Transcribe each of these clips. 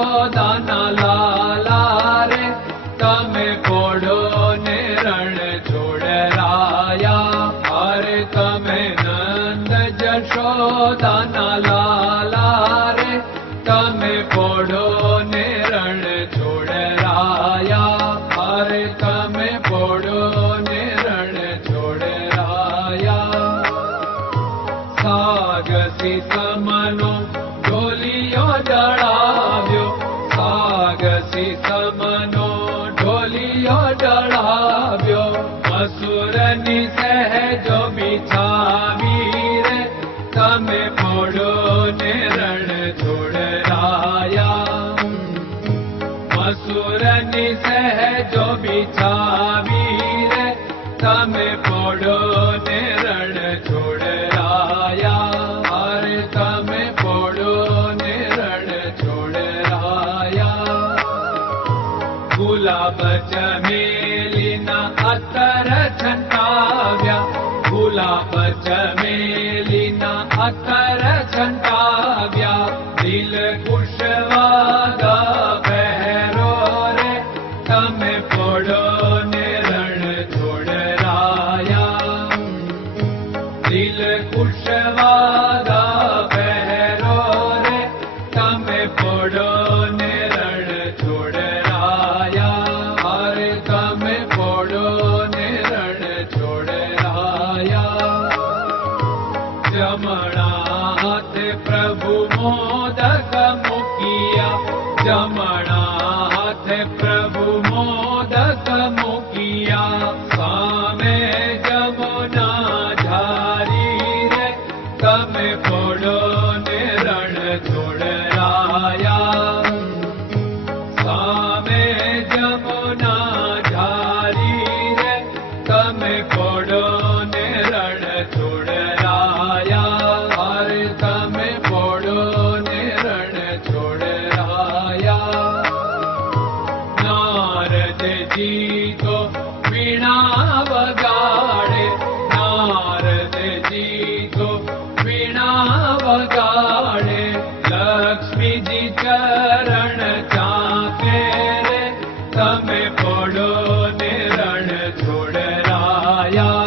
જશોદાના લાલા રે તમે પોડો ને રણ છોડરાયા. અરે તમે નંદ જશોદાના લાલા રે તમે પોડો ને રણ છોડરાયા. અરે તમે પોડો ને રણ છોડરાયા. સાગસી સમનો ઢોલિયો ડળાવ્યો, સાગસી સમનો ઢોલિયો ડળાવ્યો. મસૂરની સહેજો બિછાવી રે તમે પોડો ને રણ છોડરાયા. મસૂરની સહેજો બિછાવી રે તમે પોડો ને રણ છોડરાયા. અરે તમે પોડો ને રણ છોડરાયા. ગુલાબ ચમેલીના અત્તર છંટાવ્યા, ગુલાબ ચમેલીના અત્તર છંટાવ્યા. દિલ કુશવાદા પહેરો રે તમે પોડો ને રણ છોડરાયા. દિલ કુશવાદા પહેરો રે તમે પોડો ને રણ છોડરાયા. અરે તમે પોડો ને રણ છોડરાયા. જમણા હાથે પ્રભુ મોદક મૂકિયા, જમણા હાથે પ્રભુ મોદક મૂકિયા. સામે જમુના ઝારી રે તમે પોડો ને રણ છોડરાયા. સામે જમુના ઝારી રે તમે પોડો ને રણ છોડરાયા. અરે તમે પોડો ને રણ છોડરાયા. નારદજી તો વીણા વગાડે, નારદજી તો વીણા વગાડે. લક્ષ્મીજી ચરણ ચાકે રે તમે પોડો ને રણ છોડરાયા.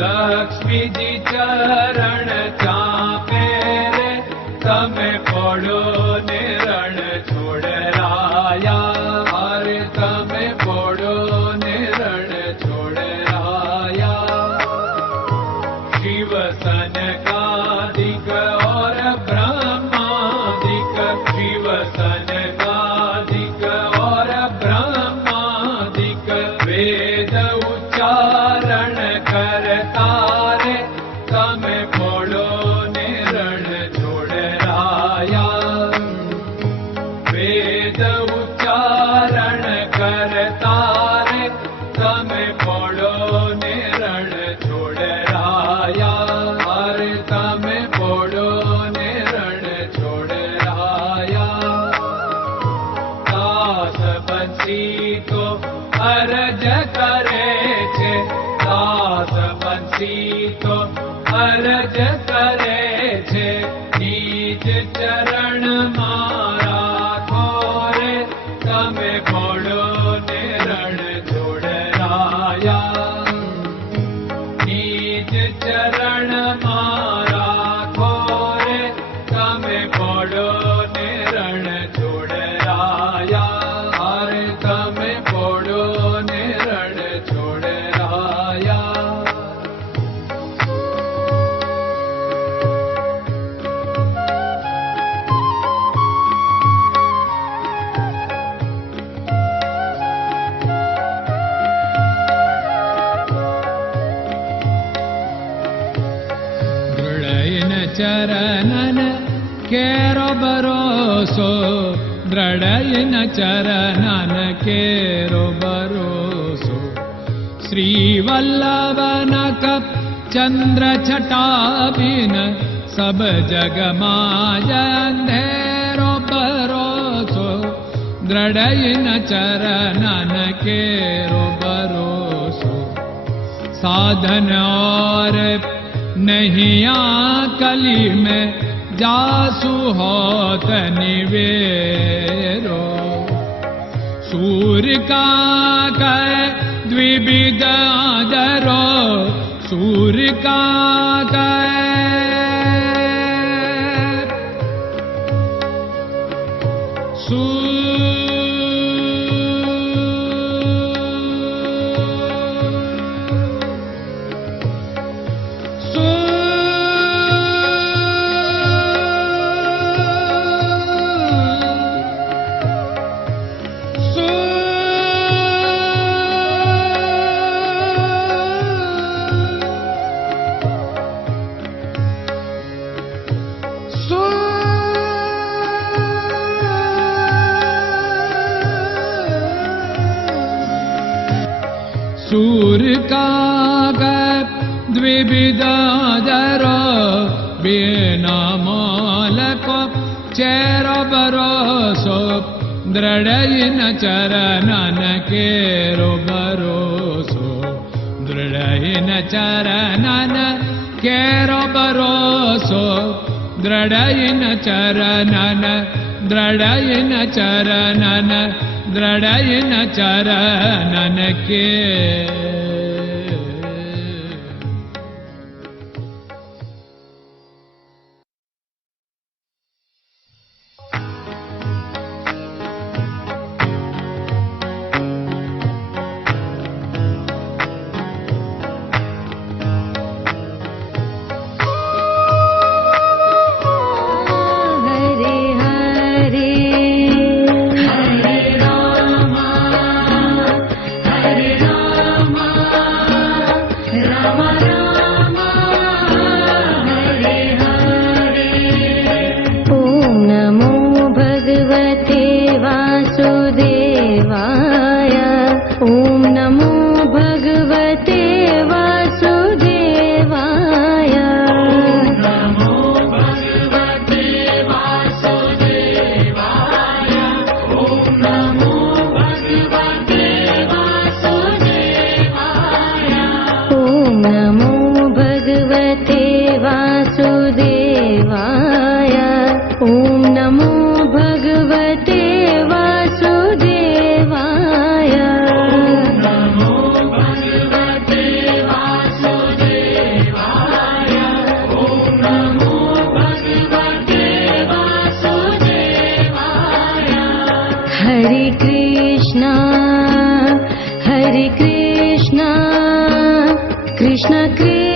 લક્ષ્મીજી ચરણ ચાપે રે તમે પોડો ને રણ છોડરાયા. અરે તમે પોડો ને રણ છોડરાયા. શિવ સનકાદિક और ब्रह्मादिक, शिव सनकादिक और ब्रह्मादिक. वेद उच्चारण करता रे તમે પોડો ને રણ છોડરાયા. વેદ ઉચ્ચારણ કરતા રે તમે પોડો ને રણ છોડરાયા. અરે તમે પોડો ને રણ છોડરાયા. દાસ બંસી તો અરજ કરે છે, દાસ બંસી તો અરજ કરે છે. નીચ ચરણ મારા ખોરે તમે પોડો ને રણ છોડરાયા. નીચ ચરણ મારા ખોરે તમે પોડો ને રણ છોડરાયા. અરે તમે પોડો ને રણ છોડરાયા. ચરણન કેરો ભરોસો, દ્રઢયન ચરણન કેરો ભરોસો. શ્રી વલ્લભન કપ ચંદ્ર છટાબિન સબ જગમાં અંધેરો ભરોસો. દ્રઢયન ચરણન કેરો ભરોસો. साधन और नहीं कली में जासु होत निवेरो। सूर्य का कै द्विविध आदरो, सूर्य का सूर्य का द्विविधादरो, बिना मोल को चेर भरोसो, दृढ़ चरणन केरो भरोसो, दृढ़ चरणन केरो भरोसो, दृढ़ चरणन, दृढ़ चरणन, दृढ़ चरणन के। Hare Krishna, Krishna Krishna